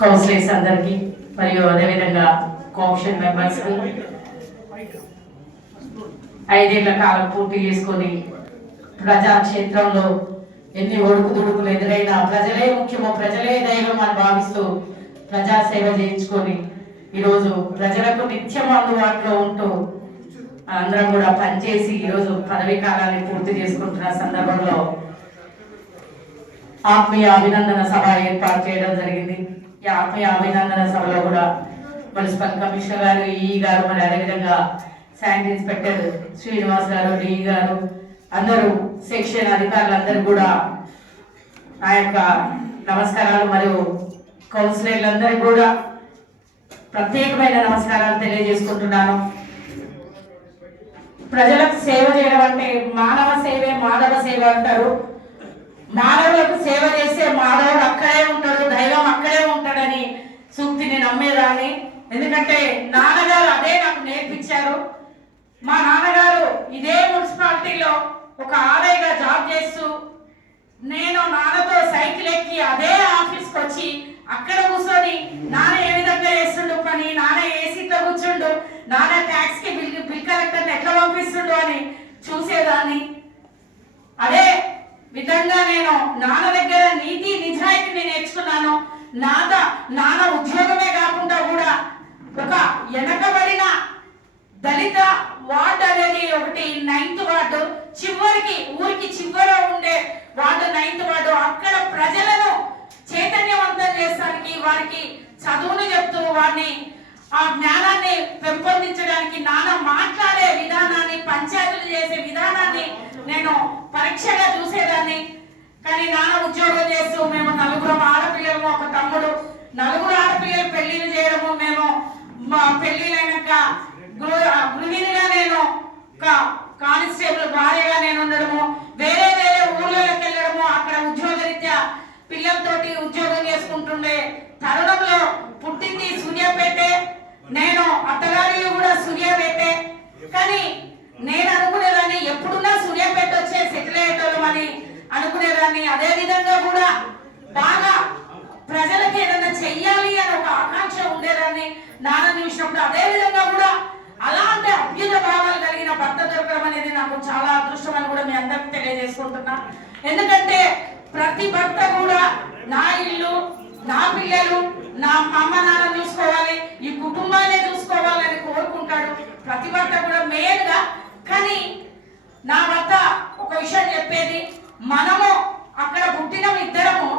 Counsellors అందరికీ మరియు అదేవిధంగా కౌన్సిల్ మెంబర్స్ ఐదేళ్ళ కాలం పూర్తి చేసుకొని ప్రజాక్షేత్రంలో ఎన్ని ఒడుకుదుడుకులు ఎదురైనా ప్రజలే ముఖ్యమో ప్రజలే దైవం అని భావిస్తూ ప్రజాసేవ చేయించుకొని ఈరోజు ప్రజలకు నిత్యం అందుబాటులో ఉంటూ అందరం కూడా పనిచేసి ఈరోజు పదవీ కాలాన్ని పూర్తి చేసుకుంటున్న సందర్భంలో ఆత్మీయ అభినందన సభ ఏర్పాటు చేయడం జరిగింది. ఈ అభినందన సభలో కూడా మున్సిపల్ కమిషనర్ గారు ఈ గారు మరి అదేవిధంగా శానిటరీ ఇన్స్పెక్టర్ శ్రీనివాస్ గారు డి గారు అందరూ సెక్షన్ అధికారులందరూ కూడా నా యొక్క నమస్కారాలు మరియు కౌన్సిలర్లందరూ కూడా ప్రత్యేకమైన నమస్కారాలు తెలియజేసుకుంటున్నాను. ప్రజలకు సేవ చేయడం అంటే మానవ సేవే మానవ సేవ అంటారు. మానవులకు సేవ చేస్తే మానవుడు అక్కడే ఉంటాడు దైవం అక్కడే సూక్తిని నమ్మేదాన్ని. ఎందుకంటే నాన్నగారు అదే నాకు నేర్పించారు. మా నాన్నగారు ఇదే మున్సిపాలిటీలో ఒక ఆదాయగా జాబ్ చేస్తూ నేను నాన్నతో సైకిల్ ఎక్కి అదే ఆఫీస్కి వచ్చి అక్కడ కూర్చొని నాన్న ఏ విధంగా చేస్తుండు పని నాన్న ఏసీతో కూర్చుండు నాన్న ట్యాక్స్కి బిల్ బిల్ కలెక్టర్ని ఎట్లా పంపిస్తుండు అని చూసేదాన్ని. అదే విధంగా నేను నాన్న దగ్గర నీతి నిజాయితీని నేర్చుకున్నాను. నాద నాన్న ఉద్యోగమే కాకుండా కూడా ఒక వెనకబడిన దళిత వార్డు అనేది ఒకటి నైన్త్ వార్డు. చివరికి ఊరికి చివర ఉండే వార్డు నైన్త్ వార్డు. అక్కడ ప్రజలను చైతన్యవంతం చేస్తానికి వారికి చదువును చెప్తూ వారిని ఆ జ్ఞానాన్ని పెంపొందించడానికి నాన్న మాట్లాడే విధానాన్ని పంచాయతీలు చేసే విధానాన్ని నేను పరీక్షగా చూసేదాన్ని. కానీ నాన్న ఉద్యోగం చేస్తూ మేము నలుగురు ఆడపిల్లలు ఒక తమ్ముడు. నలుగురు ఆడపిల్లలు పెళ్ళిళ్ళు చేయడము మేము మా పెళ్ళిళ్ళైనాక గృహిణిగా నేను కానిస్టేబుల్ భార్యగా నేను ఉండడము వేరే వేరే ఊర్లలోకి వెళ్ళడము అక్కడ ఉద్యోగరీత్యా పిల్లలతోటి ఉద్యోగం చేసుకుంటుండే తరుణంలో పుట్టింది సూర్యాపేటే. నేను అత్తగారిలు కూడా సూర్యాపేటే. కానీ నేను అనుకునేదాన్ని ఎప్పుడున్నా సూర్యాపేట వచ్చే సెటిల్ అయ్యేటోళ్ళం అని అనుకునేదాన్ని. అదే విధంగా కూడా బాగా ప్రజలకు ఏదైనా చెయ్యాలి అని ఒక ఆకాంక్ష ఉండేదాన్ని నాన్న చూసినప్పుడు. అదే విధంగా కూడా అలాంటి అభ్యుత భావాలు కలిగిన భర్త దొరకడం అనేది నాకు చాలా అదృష్టం అని కూడా మీ అందరికి తెలియజేసుకుంటున్నా. ఎందుకంటే ప్రతి భర్త కూడా నా ఇల్లు నా పిల్లలు నా అమ్మ నాన్న చూసుకోవాలి. ఈ కుటుంబం చూసుకోవాలని కోరుకుంటాడు ప్రతి భర్త కూడా మేలుగా కానీ నా భర్త ఒక విషయం చెప్పేది మనము అక్కడ పుట్టినం ఇద్దరము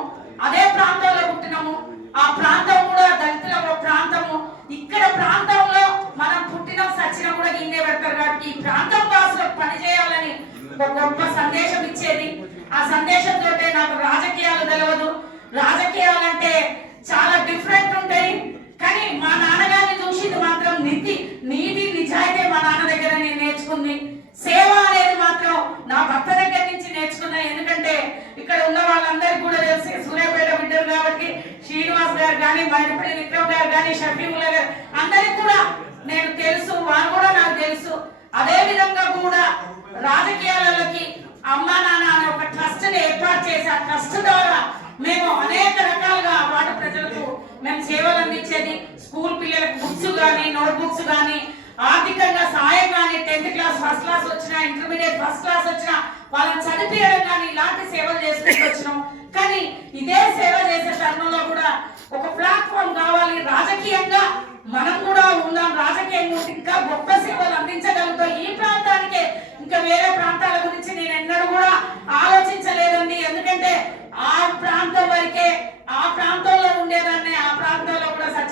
అదే ప్రాంతంలో పుట్టినము. ఆ ప్రాంతం కూడా దళితుల ఒక ప్రాంతము. ఇక్కడ ప్రాంతంలో మనం పుట్టిన సచిన కూడా ఇన్నే పెడతారు కాబట్టి ఈ ప్రాంతం వాసులకు పనిచేయాలని ఒక గొప్ప సందేశం ఇచ్చేది. ఆ సందేశంతో నాకు రాజకీయాలు తెలియదు రాజకీయాలు అంటే చాలా డిఫరెంట్ ఉంటాయి. కానీ మా నాన్నగారిని చూసింది మాత్రం నీతి నీతి నిజాయితీ మా నాన్న దగ్గర నేను నేర్చుకుంది. సేవ అనేది మాత్రం నా భర్త దగ్గర ఉన్నాయి. ఎందుకంటే ఇక్కడ ఉన్న వాళ్ళందరికీ కూడా తెలిసి సూర్యాపేట బిడ్డలు కాబట్టి శ్రీనివాస్ గారు కానీ బయటపడి విక్రమ్ గారు కానీ షఫీముల గారు అందరికి కూడా నేను తెలుసు వారు కూడా నాకు తెలుసు. అదే విధంగా కూడా రాజకీయాలలోకి అమ్మా నాన్న అనే ఒక ట్రస్ట్ని ఏర్పాటు చేసి ఆ ట్రస్ట్ ద్వారా మేము అనేక రకాలుగా వార్డు ప్రజలకు మేము సేవలు అందించేది. స్కూల్ పిల్లలకు బుక్స్ కానీ నోట్బుక్స్ కానీ ఆర్థికంగా సాయం కానీ టెన్త్ క్లాస్ ఫస్ట్ క్లాస్ వచ్చినా ఇంటర్మీడియట్ ఫస్ట్ క్లాస్ వచ్చినా వాళ్ళని చదివించడం కానీ ఇలాంటి సేవలు చేసుకుంటూ వచ్చినాం. కానీ ఇదే సేవ చేసే తరుణంలో కూడా ఒక ప్లాట్ఫామ్ కావాలి. రాజకీయంగా మనం కూడా ఉన్నాం రాజకీయంగా ఉంటే ఇంకా గొప్ప సేవలు అందించగలుగుతాం. ఈ ప్రాంతానికే ఇంకా వేరే ప్రాంతాల గురించి నేను ఎన్నడూ కూడా ఆలోచించలేదండి. ఎందుకంటే ఆ ప్రాంతం వరకే ఆ ప్రాంతంలో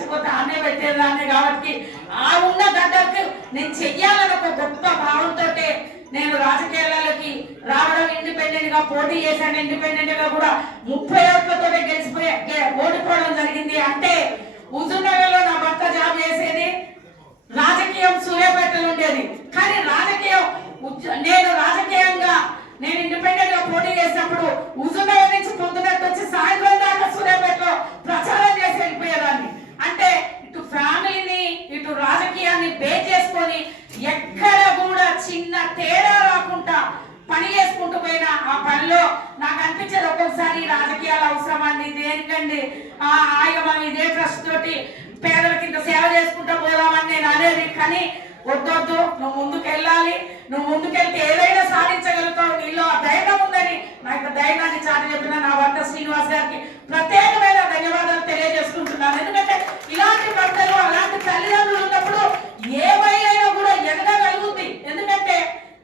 చచ్చిపోతే ఆనే పెట్టేదాన్ని కాబట్టి ఆ ఉన్న గడ్డకు నేను చెయ్యాలని ఒక గొప్ప భావంతో నేను రాజకీయాలకి రావడం ఇండిపెండెంట్గా పోటీ చేశాను. ఇండిపెండెంట్గా కూడా ముప్పై ఓట్లతో గెలిచిపోయి ఓడిపోవడం జరిగింది. అంటే హుజూర్నగర్లో నా భర్త జాబ్ చేసేది రాజకీయం సూర్యాపేటలో ఉండేది. కానీ రాజకీయం నేను రాజకీయంగా నేను ఇండిపెండెంట్గా పోటీ చేసినప్పుడు హుజూర్నగర్ నుంచి పొందినట్టు వచ్చి సాయంత్రం దాకా సూర్యాపేటలో ప్రచారం చేసి వెళ్ళిపోయేదాన్ని అంటే ఇటు ఫ్యామిలీని ఇటు రాజకీయాన్ని బేస్ చేసుకొని ఎక్కడ కూడా చిన్న తేడా రాకుండా పని చేసుకుంటూ పోయినా ఆ పనిలో నాకు అనిపించేది ఒక్కొక్కసారి రాజకీయాలు అవసరం అండి దేనికండి ఆ హాయిగా మనం ఇదే ట్రస్ట్ తోటి పేదలకి ఇంత సేవ చేసుకుంటూ పోదామని నేను అనేది కానీ వద్దొద్దు నువ్వు ముందుకు వెళ్ళాలి నువ్వు ముందుకెళ్తే ఏదైనా సాధించగలుగుతావు నీలో ఆ ధైర్యం ఉందని నా యొక్క ధైర్యాన్ని చాటి చెప్పిన నా భర్త శ్రీనివాస్ గారికి ప్రత్యేకమైన ధన్యవాదాలు తెలియజేసుకుంటున్నాను ఎందుకంటే ఇలాంటి భర్తలు అలాంటి తల్లిదండ్రులు ఉన్నప్పుడు ఏ మహిళైనా కూడా ఎదగగలుగుతుంది ఎందుకంటే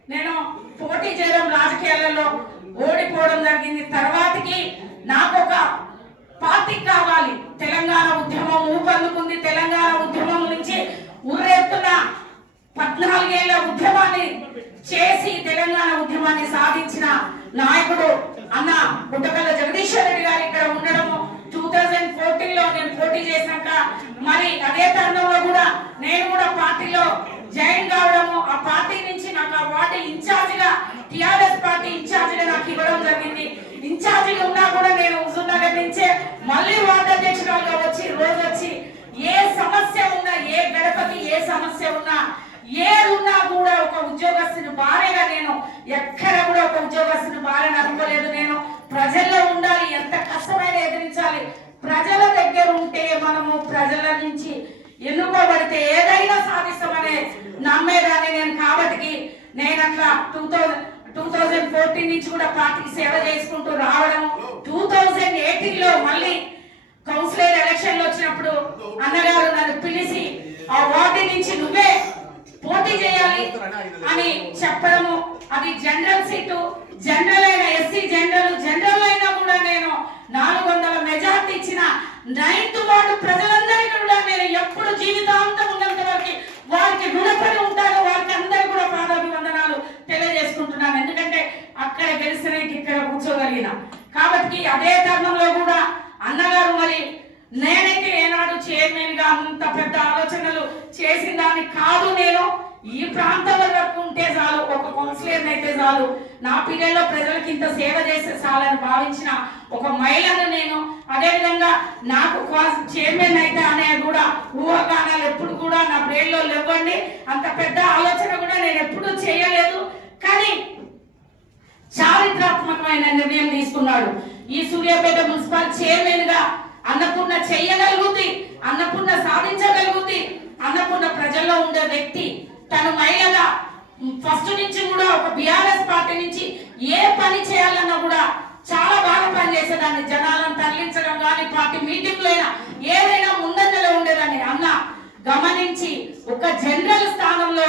నేను పోటీ చేయడం రాజకీయాలలో ఓడిపోవడం జరిగింది తర్వాతకి నాకు ఒక పార్టీ కావాలి తెలంగాణ ఉద్యమం ఊపందుకుంది తెలంగాణ ఉద్యమం నుంచి ఉర్రెత్తున పద్నాలుగేళ్ళ ఉద్యమాన్ని చేసి తెలంగాణ ఉద్యమాన్ని సాధించిన నాయకుడు అన్న గుట్టకల్ల జగదీశ్వర్ రెడ్డి గారు ఇక్కడ ఉండడము టూ థౌజండ్ ఫోర్టీన్లో నేను పోటీ చేశాక మరి అదే తరుణంలో కూడా నేను కూడా పార్టీలో జాయిన్ కావడము ఆ పార్టీ నుంచి నాకు ఆ వార్డు ఇన్ఛార్జ్గా టిఆర్ఎస్ పార్టీ ఇన్ఛార్జ్గా నాకు ఇవ్వడం జరిగింది ఇన్ఛార్జ్గా ఉన్నా కూడా నేను హుజూర్ నగర్ నుంచే మళ్ళీ వార్డు అధ్యక్షురాలుగా వచ్చి రోజు వచ్చి ఏ సమస్య ఉన్నా ఏ గడపకి ఏ సమస్య ఉన్నా ఏదున్నా కూడా ఒక ఉద్యోగస్తుని భార్యగా నేను ఎక్కడ కూడా ఒక ఉద్యోగస్తుని భార్యను అనుకోలేదు నేను. ప్రజల్లో ఉండాలి ఎంత కష్టమైన ఎదిరించాలి. ప్రజల దగ్గర ఉంటే మనము ప్రజల నుంచి ఎన్నుకోబడితే ఏదైనా సాధిస్తామనే నమ్మేదాన్ని నేను కాబట్టి నేను అట్లా two thousand two thousand fourteen నుంచి కూడా పార్టీకి సేవ చేసుకుంటూ రావడం టూ థౌజండ్ ఎయిటీన్లో మళ్ళీ కౌన్సిలర్ ఎలక్షన్లు వచ్చినప్పుడు అన్నగారు నన్ను పిలిచి ఆ వార్డు నుంచి నువ్వే పోటీ చేయాలి అని చెప్పడము. అది జనరల్ సీటు. జనరల్ అయిన ఎస్సీ జనరల్ జనరల్ అయినా కూడా నేను నాలుగు వందల మెజార్టీ ఇచ్చిన నైన్త్ వార్డు ప్రజలందరికీ కూడా నేను ఎప్పుడు జీవితాంతం ఉన్నంత వరకు వారికి రుణపడి ఉంటాను. వారికి అందరికీ కూడా పాదాభివందనాలు తెలియజేసుకుంటున్నాను. ఎందుకంటే అక్కడ గెలిచిన ఇక్కడ కూర్చోగలిగిన. కాబట్టి అదే తరుణంలో కూడా అన్నగారు మరి నేనైతే ఏనాడు చైర్మన్గా అంత పెద్ద ఆలోచనలు చేసిన దాన్ని కాదు నేను. ఈ ప్రాంతం వరకు ఉంటే చాలు ఒక కౌన్సిలర్ అయితే చాలు. నా పిల్లల్లో ప్రజలకి ఇంత సేవ చేసే చాలని భావించిన ఒక మహిళను నేను. అదేవిధంగా నాకు చైర్మన్ అయితే అనే కూడా ఊహగానాలు ఎప్పుడు కూడా నా బ్రెయిన్లో లేవండి. అంత పెద్ద ఆలోచన కూడా నేను ఎప్పుడూ చేయలేదు. కానీ చారిత్రాత్మకమైన నిర్ణయం తీసుకున్నాడు. ఈ సూర్యాపేట మున్సిపల్ చైర్మన్గా అన్నపూర్ణ చెయ్యగలుగుతుంది అన్నపూర్ణ సాధించగలుగుతుంది అన్నపూర్ణ ప్రజల్లో ఉండే వ్యక్తి తను మహిళగా ఫస్ట్ నుంచి కూడా ఒక బిఆర్ఎస్ పార్టీ నుంచి ఏ పని చేయాలన్నా కూడా చాలా బాగా పనిచేసేదాన్ని. జనాలను తరలించడం కానీ పార్టీ మీటింగ్లైనా ఏదైనా ముందంజలో ఉండేదాన్ని. అన్న గమనించి ఒక జనరల్ స్థానంలో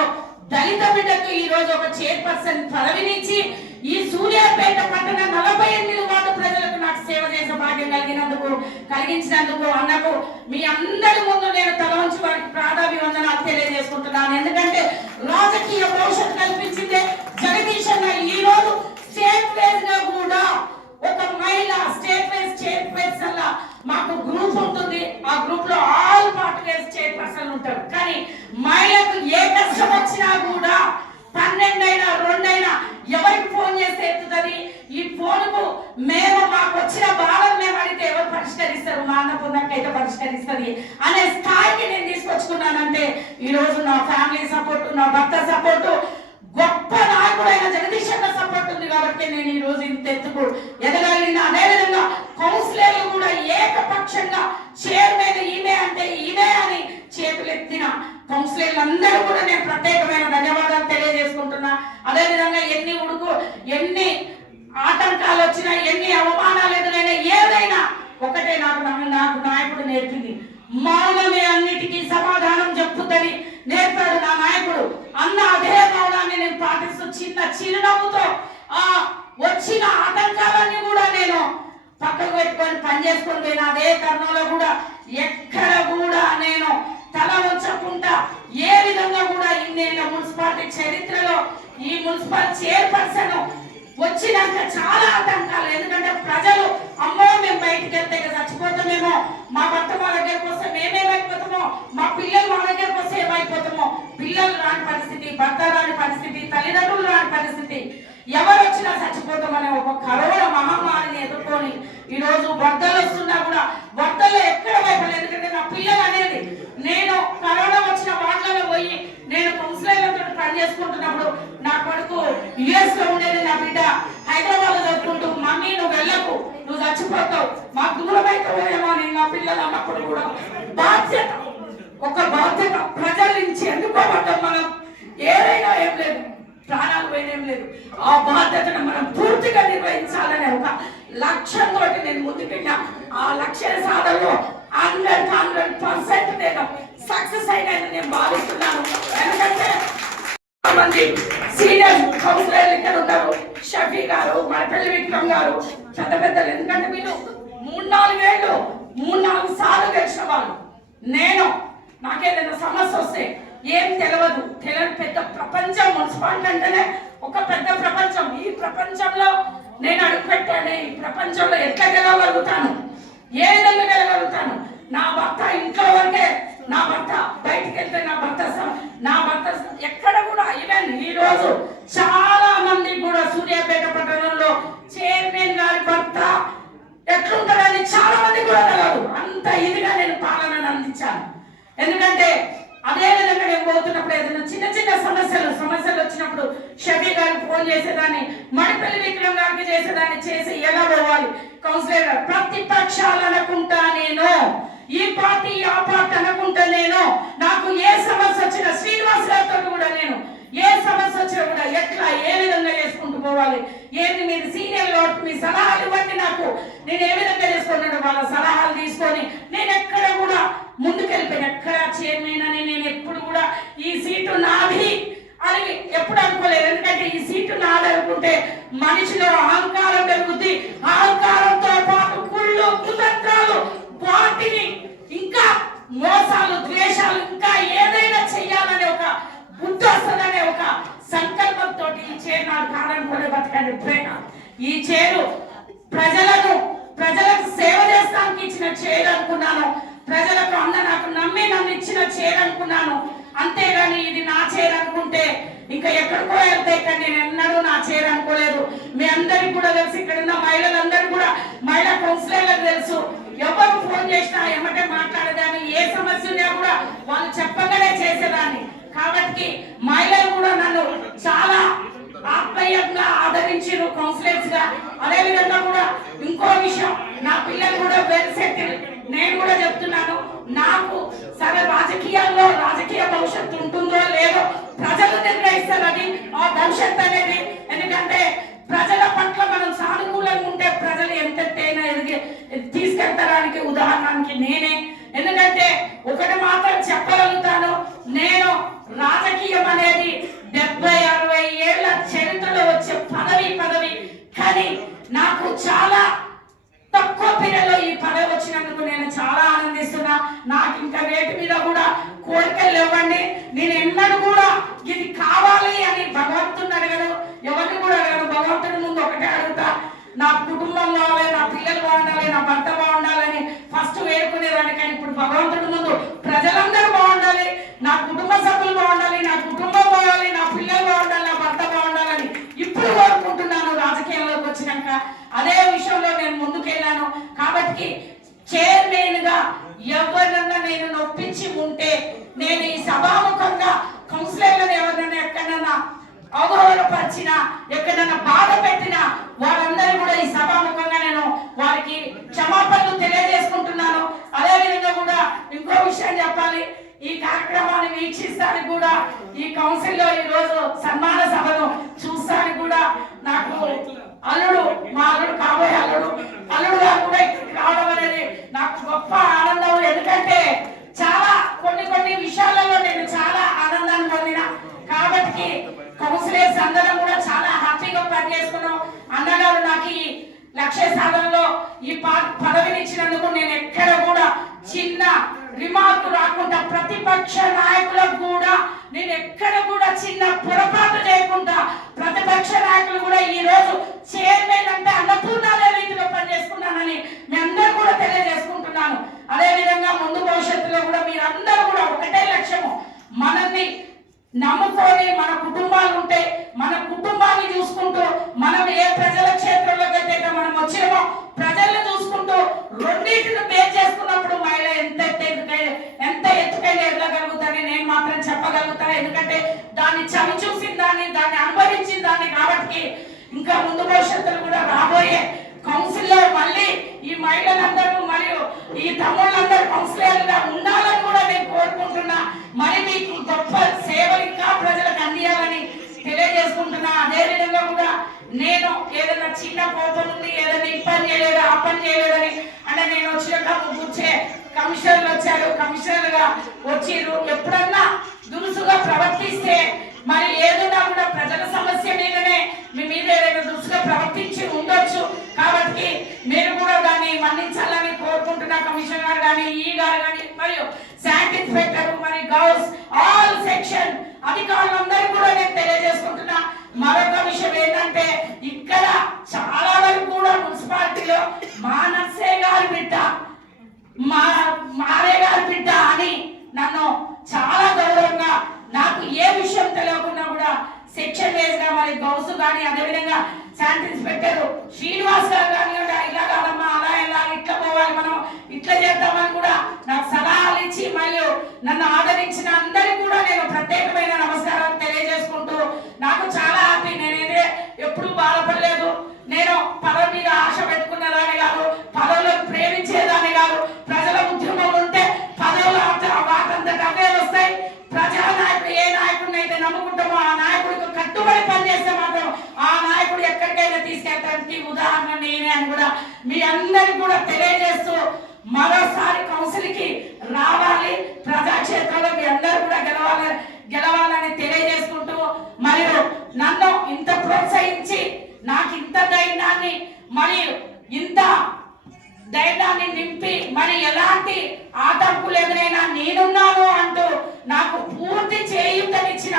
దళిత బిడ్డకు ఈ రోజు ఒక చైర్పర్సన్ పదవినిచ్చి ఈ సూర్యాపేట పట్టణ నలభై ఎనిమిది వార్డు ప్రజలకు నాకు సేవ చేసే భాగ్యం కలిగినందుకు కలిగించినందుకు అన్నకు మీ అందరి ముందు నేను తల వంచి వారికి ప్రాధాన్యవందనాలు తెలియజేసుకుంటున్నాను. ఎందుకంటే రాజకీయ భవిష్యత్తు కల్పించిందే జగదీష్ ఈ రోజు స్టేట్ వైజ్గా కూడా ఒక మహిళ స్టేట్ వైజ్ చైర్పర్సన్ లా మాకు గ్రూప్ ఉంటుంది. ఆ గ్రూప్లో ఆల్ పార్ట్ వైజ్ చైర్పర్సన్ ఉంటారు. కానీ మహిళకు ఏ కష్టం వచ్చినా కూడా పన్నెండైనా రెండైనా ఎవరికి ఫోన్ చేస్తే ఎత్తుతుంది? ఈ ఫోన్కు మేము మాకు వచ్చిన బాధలు మేము అడిగితే ఎవరు పరిష్కరిస్తారు? మా అన్న పొందకైతే పరిష్కరిస్తుంది అనే స్థాయికి నేను తీసుకొచ్చుకున్నానంటే ఈ రోజు నా ఫ్యామిలీ సపోర్ట్ నా భర్త సపోర్ట్ గొప్ప నాయకుడైన జగదీష్ అన్న సపోర్ట్ ఉంది కాబట్టి నేను ఈ రోజు ఇంత ఎత్తుకు ఎదగలిగిన అదేవిధంగా కౌన్సిలర్లు కూడా ఏకపక్షంగా చైర్మన్ ఈమె అంటే ఈమె అని చేతులెత్తిన కౌన్సిలర్లు అందరూ కూడా నేను ప్రత్యేకమైన ధన్యవాదాలు తెలియజేసుకుంటున్నా అదేవిధంగా ఎన్ని ఉడుకు ఎన్ని ఆటంకాలు వచ్చినా ఎన్ని అవమానాలు ఎదురైనా ఏదైనా ఒకటే నాకు నా- నాకు నాయకుడు నేర్పింది మౌనమే అన్నిటికీ సమాధానం చెప్పుదని నేర్పాడు నా నాయకుడు అన్న అదే మౌనాన్ని నేను పాటిస్తూ చిన్న చిరునవ్వుతో ఆ వచ్చిన ఆటంకాలన్నీ కూడా నేను పక్కకు పెట్టుకొని పని చేసుకొని పోయిన అదే కర్ణంలో కూడా ఎక్కడ కూడా నేను తల ఉంచకుండా ఏ విధంగా కూడా ఇన్నేళ్ళ మున్సిపాలిటీ చరిత్రలో ఈ మున్సిపల్ చైర్పర్సన్ వచ్చినాక చాలా ఆటంకాలు. ఎందుకంటే ప్రజలు అమ్మో మేము బయటికి వెళ్తే ఇక చచ్చిపోతామేమో మా భర్త మా దగ్గరకు వస్తే మేమేమైపోతామో మా పిల్లలు మా దగ్గరకు వస్తే ఏమైపోతామో పిల్లలు రాని పరిస్థితి భర్త రాని పరిస్థితి తల్లిదండ్రులు రాని పరిస్థితి. ఎవరు వచ్చినా చచ్చిపోతామనే ఒక కరోనా మహమ్మారిని ఎదుర్కొని ఈరోజు రోజు వస్తున్నా కూడా వరదల్లో ఎక్కడ భయపడలేదు ఎందుకంటే నా పిల్లలు అనేది నేను కరోనా వచ్చిన వాళ్ళలో పోయి నేను కౌన్సిలర్లతో పని చేసుకుంటున్నప్పుడు నా కొడుకు యుఎస్లో ఉండేది నా బిడ్డ. హైదరాబాద్లో చచ్చిపోతావు మా దూరం అయిపోయామో అని నా పిల్లలు అన్నప్పుడు కూడా బాధ్యత ఒక బాధ్యత ప్రజల నుంచి ఎన్నుకోబడ్డాం మనం. ఏదైనా ఏం లేదు. ప్రాణాలు పోయినేం లేదు. ఆ బాధ్యతను మనం పూర్తిగా నిర్వహించాలనే ఒక లక్ష్యంతో నేను ముందుకెళ్ళా. ఆ లక్ష్య సాధనలో హండ్రెడ్ హండ్రెడ్ పర్సెంట్ నేను సక్సెస్ అయినా నేను భావిస్తున్నాను. ఎందుకంటే మంది సీనియర్ కౌన్సిలర్లు ఇక్కడ ఉన్నారు. షఫీ గారు మడపల్లి విక్రమ్ గారు పెద్ద పెద్దలు. ఎందుకంటే వీళ్ళు మూడు నాలుగేళ్ళు మూడు నాలుగు సార్లు గెలిచిన వాళ్ళు. నేను నాకేదైనా సమస్య వస్తే ఏం తెలియదు తెలియని పెద్ద ప్రపంచం మున్సిపాలిటీ అంటేనే ఒక పెద్ద ప్రపంచం. ఈ ప్రపంచంలో నేను అడుగుపెట్టాను ఈ ప్రపంచంలో ఎట్లా గెలవగలుగుతాను? ఏ విధంగా గెలవగలుగుతాను? నా భర్త ఇంట్లో వరకే నా భర్త బయటికి వెళ్తే నా భర్త నా భర్త ఎక్కడ కూడా ఈవెన్ ఈ రోజు చాలా మంది కూడా సూర్యాపేట పట్టణంలో చైర్మన్ గారి భర్త ఎట్లుంటారని చాలా మంది కూడా తెలియదు అంత ఇదిగా నేను పాలనను అందించాను. ఎందుకంటే అదే విధంగా నేను పోతున్నప్పుడు ఏదైనా చిన్న చిన్న సమస్యలు సమస్యలు వచ్చినప్పుడు షఫీ గారు ఫోన్ చేసేదాన్ని మడిపల్లి విక్రమ్ గారికి చేసేదాన్ని చేసి ఎలా పోవాలి? కౌన్సిలర్ గారు ప్రతిపక్షాలు అనుకుంటా నేను. ఈ పార్టీ ఆ పార్టీ అనుకుంటా నేను. నాకు ఏ సమస్య వచ్చినా శ్రీనివాస్ గారితో కూడా నేను ఏ సమస్య వచ్చినా కూడా ఎట్లా ఏ విధంగా చేసుకుంటూ పోవాలి? ఏంటి మీరు సీనియర్ కాబట్టి మీ సలహాలు ఇవ్వండి నాకు. నేను ఏ విధంగా చేసుకుంటాను వాళ్ళ సలహాలు తీసుకొని నేను ఎక్కడ కూడా ముందుకెళ్ళిపోయాను ఎక్కడ చైర్మన్ అని నేను ఎప్పుడు కూడా ఈ సీటు నాది అని ఎప్పుడు అనుకోలేదు. ఎందుకంటే ఈ సీటు నాది అనుకుంటే మనిషిలో అహంకారం పెరుగుద్ది. అహంకారంతో పాటు కుళ్ళు కుతంత్రాలు వాటిని ఇంకా మోసాలు ద్వేషాలు ఇంకా ఏదైనా చెయ్యాలనే ఒక బుద్ధి వస్తుందనే ఒక సంకల్పంతో ఈ చేరు నాకు కాదనుకునే బతకండి ప్రేమ ఈ చేరు ప్రజలను ప్రజలకు సేవ చేస్తానికి ఇచ్చిన చేరు అనుకున్నాను ప్రజలకు అన్న నాకు నమ్మి నన్ను ఇచ్చిన చేరు అనుకున్నాను అంతేగాని ఇది నా చేరు అనుకుంటే ఇంకా ఎక్కడికో వెళ్తే ఇక్కడ నేను ఎన్నడూ నా చేరు అనుకోలేదు మీ అందరికి కూడా తెలుసు ఇక్కడ ఉన్న మహిళలందరూ కూడా మహిళా కౌన్సిలర్లకు తెలుసు ఎవరు ఫోన్ చేసినా ఏమంటే మాట్లాడేదాన్ని ఏ సమస్య ఉన్నా కూడా వాళ్ళు చెప్పగానే చేసేదాన్ని కాబట్టి మహిళలు కూడా నన్ను చాలా ఆత్మీయంగా ఆదరించారు కౌన్సిలర్స్గా అదే విధంగా కూడా ఇంకో విషయం నా పిల్లలు కూడా వెల్సెట్ నేను కూడా చెప్తున్నాను నాకు సరే రాజకీయాల్లో రాజకీయ భవిష్యత్తు ఉంటుందో లేదో ప్రజలు నిర్ణయిస్తారని ఆ భవిష్యత్తు అనేది. ఎందుకంటే ప్రజల పట్ల మనం సానుకూలంగా ఉంటే ప్రజలు ఎంతైనా ఎదిగి తీసుకెళ్తారానికి ఉదాహరణకి నేనే. ఎందుకంటే ఒకటి మాత్రం చెప్పగలుగుతాను నేను రాజకీయం అనేది డెబ్బై అరవై ఏళ్ళ చరిత్రలో వచ్చే పదవి పదవి కానీ నాకు చాలా తక్కువ పీరియడ్లో ఈ పదవి వచ్చినందుకు నేను చాలా ఆనందిస్తున్నా. నాకు ఇంకా రేటు మీద కూడా కోరికలు లేవండి. నేను ఎన్నడూ కూడా ఇది కావాలి అని భగవంతుని అడగను. ఎవరిని కూడా అడగను. భగవంతుడి ముందు ఒకటే అడుగుతా. నా కుటుంబం కావాలి నా పిల్లలు బాగుండాలి నా భర్త బాగుండాలని ఫస్ట్ వేడుకునేదాన్ని. కానీ ఇప్పుడు భగవంతుడి ముందు ప్రజలందరూ బాగుండాలి. నా కుటుంబ సభ్యులు బాగుండాలి నా కుటుంబం బాగాలి నా పిల్లలు బాగుండాలి నా భర్త బాగుండాలని ఇప్పుడు కోరుకుంటున్నాను. రాజకీయంలోకి వచ్చినాక అదే విషయంలో నేను ముందుకెళ్ళాను. కాబట్టి చైర్మన్గా ఎవరినన్నా నేను నొప్పించి ఉంటే నేను ఈ సభాముఖంగా కౌన్సిలర్లను ఎవరినైనా ఎక్కడన్నా అవగాహనపరిచిన ఎక్కడైనా బాధ పెట్టినా వారందరూ కూడా ఈ సభాముఖంగా నేను వారికి క్షమాపణలు తెలియజేసుకుంటున్నాను అదే విధంగా కూడా ఇంకో విషయం చెప్పాలి ఈ కార్యక్రమాన్ని వీక్షిస్తానికి కూడా ఈ కౌన్సిల్లో ఈ రోజు సన్మాన సభను చూస్తానికి కూడా నాకు అల్లుడు మా అల్లుడు కాబోయే అల్లుడు అల్లుడు గారు కూడా ఇక్కడికి రావడం అనేది నాకు గొప్ప ఆనందం ఎందుకంటే చాలా కొన్ని కొన్ని విషయాలలో నేను చాలా ఆనందాన్ని పొందిన కాబట్టి కౌన్సిలర్స్ అందరం కూడా చాలా హ్యాపీగా పనిచేసుకున్నాం అన్నగారు నాకు ఈ లక్ష్య సాధనలో ఈ ప- పదవిని ఇచ్చినందుకు నేను ఎక్కడ కూడా చిన్న రిమార్క్ రాకుండా ప్రతిపక్ష నాయకులకు కూడా నేను ఎక్కడ కూడా చిన్న పొరపాటు చేయకుండా ప్రతిపక్ష నాయకులు కూడా ఈ రోజు చే అంటే అన్నపూర్ణాలే రీతిలో పనిచేసుకున్నానని మీ అందరూ కూడా తెలియజేసుకుంటున్నాను అదే విధంగా ముందు భవిష్యత్తులో కూడా మీరందరూ కూడా ఒకటే లక్ష్యము మనల్ని నమ్ముకొని మన కుటుంబాలు ఉంటే మన కుటుంబాన్ని చూసుకుంటూ మనం ఏ ప్రజల క్షేత్రంలోకి అయితే మనం వచ్చినామో ప్రజల్ని చూసుకుంటూ రెండింటిని బేర్ చేసుకున్నప్పుడు మహిళ ఎంత ఎత్తుకై ఎంత ఎత్తుకైనా ఎదగలుగుతానని నేను మాత్రం చెప్పగలుగుతాను ఎందుకంటే దాన్ని చవి చూసిన దాన్ని దాన్ని అనుభవించిన దాన్ని కాబట్టి ఇంకా ముందు భవిష్యత్తులో కూడా రాబోయే కౌన్సిల్ మళ్ళీ ఈ మహిళలందరూ మరియు ఈ తమ్ముళ్ళందరూ కౌన్సిలర్లుగా ఉండాలని కూడా నేను కోరుకుంటున్నా. మరి మీకు గొప్ప సేవలు ఇంకా ప్రజలకు అందియాలని తెలియజేసుకుంటున్నా. అదే విధంగా కూడా నేను ఏదైనా చిన్న కోపం ఉంది ఏదైనా ఈ పని చేయలేదు ఆ పని చేయలేదని అంటే నేను వచ్చినాక కూర్చే కమిషనర్లు వచ్చారు. కమిషనర్గా వచ్చిర్రు. ఎప్పుడన్నా దురుసుగా ప్రవర్తిస్తే మరి ఏదైనా కూడా ప్రజల సమస్య మీదనే మీ మీద ఏదైనా దృష్టిగా ప్రవర్తించి ఉండొచ్చు. కాబట్టి మీరు కూడా దాన్ని మన్నించాలని కోరుకుంటున్నా కమిషనర్ గారు కానీ ఈ గారు కానీ మరియు శాంట్ ఇన్స్పెక్టర్ మరి గౌస్ ఆల్ సెక్షన్ అధికారులందరూ కూడా నేను తెలియజేసుకుంటున్నా మరొక విషయం ఏంటంటే ఇక్కడ చాలా వరకు కూడా మున్సిపాలిటీలో మా నర్సే గారి బిడ్డ మా మారే గారి బిడ్డ అని నన్ను చాలా గౌరవంగా నాకు ఏ విషయం తెలియకుండా కూడా సెక్షన్ వైజ్గా మరి గౌసు కానీ అదేవిధంగా శాంతి ఇన్స్పెక్టర్ శ్రీనివాస్ గారు కానీ కూడా ఇలా కాదమ్మా అలా ఇలా ఇట్లా పోవాలి మనం ఇట్లా చేద్దామని కూడా నాకు సలహాలు ఇచ్చి మరియు నన్ను ఆదరించిన అందరికీ కూడా నేను ప్రత్యేకమైన నమస్కారాలు తెలియజేసుకుంటూ నాకు చాలా హ్యాపీ నేనైతే ఎప్పుడూ బాధపడలేదు నేను పదవి మీద ఆశ పెట్టుకున్నదాన్ని కాదు పదవులకు ప్రేమించేదాన్ని కాదు ప్రజల ఉద్యమం ఉంటే పదవులు వాటంతట అవే వస్తాయి ప్రజా నాయకుడు ఏ నాయకుడిని అయితే నమ్ముకుంటామో ఆ నాయకుడికి కట్టుబడి పనిచేస్తే మాత్రం ఆ నాయకుడు ఎక్కడికైనా తీసుకెళ్ళడానికి ఉదాహరణ నేనే అని కూడా మీ అందరికి కూడా తెలియజేస్తూ మరోసారి కౌన్సిల్కి రావాలి. ప్రజాక్షేత్రంలో మీ అందరూ కూడా గెలవాలి గెలవాలని తెలియజేసుకుంటూ మరియు నన్ను ఇంత ప్రోత్సహించి నాకు ఇంత ధైర్యాన్ని మరియు ఇంత ధైర్యాన్ని నింపి మరి ఎలాంటి ఆటంకులు ఎదురైనా నేనున్నాను అంటూ నాకు పూర్తి చేయుతనిచ్చిన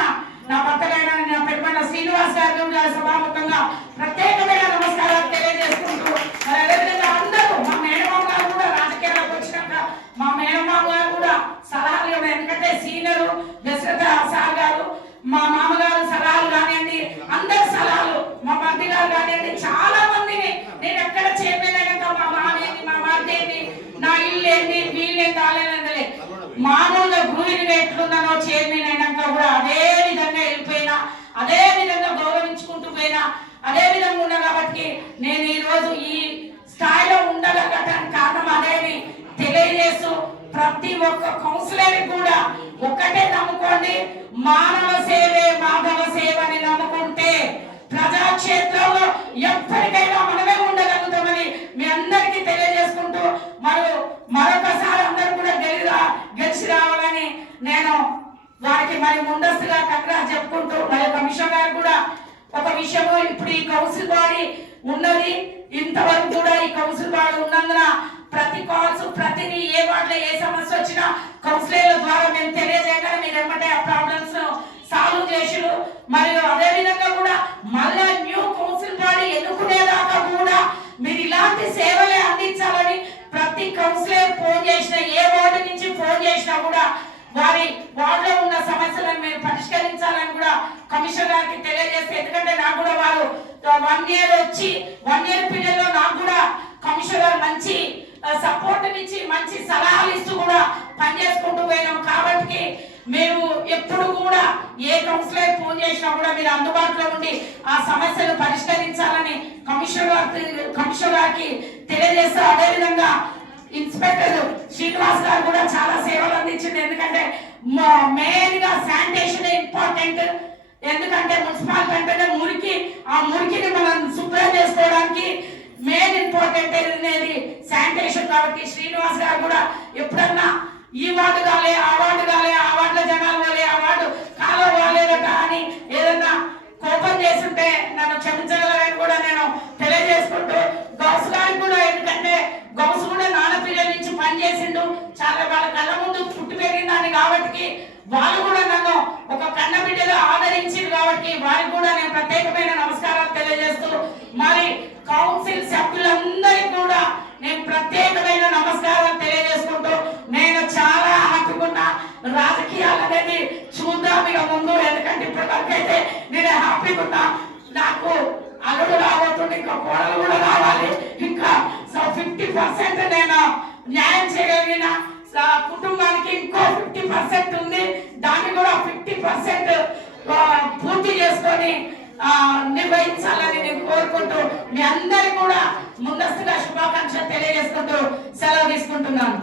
నా భర్తలైన నా పెరుమన్న శ్రీనివాస్ గారు సభాముఖంగా ప్రతి నమస్కారాలు తెలియజేసుకుంటూ మరి అదేవిధంగా అందరూ మా మేనమామ గారు కూడా రాజకీయాలకు వచ్చినాక మా మేనమామ గారు కూడా సలహాలు ఇవ్వడం ఎందుకంటే సీనియర్ దశరథ సార్ గారు మా మామగారు సలహాలు కానివ్వండి అందరి సలహాలు మా మధ్య గారు కానివ్వండి చాలా మందిని నేను ఎక్కడ చైర్మన్ అయినాక మా మామేంటి మా మరిదేంటి నా ఇల్లు ఏంటి వీళ్ళేం తాలేనందలే మామూలుగా గృహిణిగా ఎట్లున్నానో చైర్మన్ అయినాక కూడా అదే విధంగా వెళ్ళిపోయినా అదే విధంగా గౌరవించుకుంటూ పోయినా అదే విధంగా ఉన్నా కాబట్టి నేను ఈ రోజు ఈ స్థాయిలో ఉండగలగటానికి కారణం అదేని తెలియజేస్తూ యొక్క ఒక్క కౌన్సిలర్ కూడా ఒక్కటే నమ్ముకోండి. మానవ సేవే మాధవ సేవని నమ్ముకుంటే ప్రజాక్షేత్రంలో ఎప్పటికైనా మనమే ఉండగలుగుతామని మీ అందరికీ తెలియజేసుకుంటూ మరి మరొకసారి అందరూ కూడా గెలిరా గెలిచి రావాలని నేను వారికి మరి ముందస్తుగా కంగ్రా చెప్పుకుంటూ మరి కమిషన్ గారు కూడా ఒక విషయము ఇప్పుడు ఈ కౌన్సిల్ బాడీ ఉన్నది. ఇంతవరకు కూడా ఈ కౌన్సిల్ బాడీ ఉన్నందున ప్రతి కాల్స్ ప్రతిదీ ఏ వాటిలో ఏ సమస్య వచ్చినా కౌన్సిలర్ల ద్వారా మేము తెలియజేయగానే మీరు ఎమ్మటే ఆ ప్రాబ్లమ్స్ సాల్వ్ చేసిరు మరియు అదే విధంగా కూడా మళ్ళా న్యూ కౌన్సిల్ బాడీ ఎన్నుకునేదాకా కూడా మీరు ఇలాంటి సేవలే అందించాలని ప్రతి కౌన్సిలర్ ఫోన్ చేసిన ఏ వార్డు నుంచి ఫోన్ చేసినా కూడా వారి వార్డులో ఉన్న సమస్యలను మీరు పరిష్కరించాలని కూడా కమిషనర్ గారికి తెలియజేస్తే ఎందుకంటే నాకు కూడా వారు వన్ ఇయర్ వచ్చి వన్ ఇయర్ పీరియడ్లో నాకు కూడా కమిషనర్ మంచి సపోర్ట్ ఇచ్చి మంచి సలహాలు ఇస్తూ కూడా పనిచేసుకుంటూ పోయినాం. కాబట్టి మీరు ఎప్పుడు కూడా ఏ కౌన్సిలర్ ఫోన్ చేసినా కూడా మీరు అందుబాటులో ఉండి ఆ సమస్యను పరిష్కరించాలని కమిషనర్ గారి కమిషనర్ గారికి తెలియజేస్తారు అదేవిధంగా ఇన్స్పెక్టర్ శ్రీనివాస్ గారు కూడా చాలా సేవలు అందించింది. ఎందుకంటే మెయిన్గా శానిటేషన్ ఇంపార్టెంట్ ఎందుకంటే మున్సిపాలిటీ అంటేనే మురికి ఆ మురికిని మనం శుభ్రం చేసుకోవడానికి మెయిన్ ఇంపార్టెంట్ అనేది శానిటేషన్ కాబట్టి శ్రీనివాస్ గారు కూడా ఎప్పుడన్నా ఈ వార్డు కాలే ఆ వార్డు కాలే ఆ వార్డుల జనాలు కాలే ఆ వార్డు కాలం వాలేదట అని ఏదన్నా కోపం చేస్తుంటే నన్ను క్షమించగలరని కూడా నేను తెలియజేసుకుంటూ గౌస్ గారికి కూడా ఎందుకంటే గౌస్ కూడా నాన్న పిల్లల నుంచి పనిచేసిండు చాలా వాళ్ళ కళ్ళ ముందు పుట్టి పెరిగిందని కాబట్టి వాళ్ళు కూడా నన్ను ఒక కన్న బిడ్డలో ఆదరించింది కాబట్టి వారికి కూడా నేను వరకు అయితే నేను హ్యాపీగా ఉన్నా నాకు అల్లుడు రాబోతుండే ఇంకా కోడలు కూడా రావాలి. ఇంకా సో ఫిఫ్టీ పర్సెంట్ నేను న్యాయం చేయగలిగిన కుటుంబానికి ఇంకో ఫిఫ్టీ పర్సెంట్ ఉంది. దాన్ని కూడా ఫిఫ్టీ పర్సెంట్ పూర్తి చేసుకొని నిర్వహించాలని నేను కోరుకుంటూ మీ అందరికి కూడా ముందస్తుగా శుభాకాంక్షలు తెలియజేసుకుంటూ సెలవు తీసుకుంటున్నాను.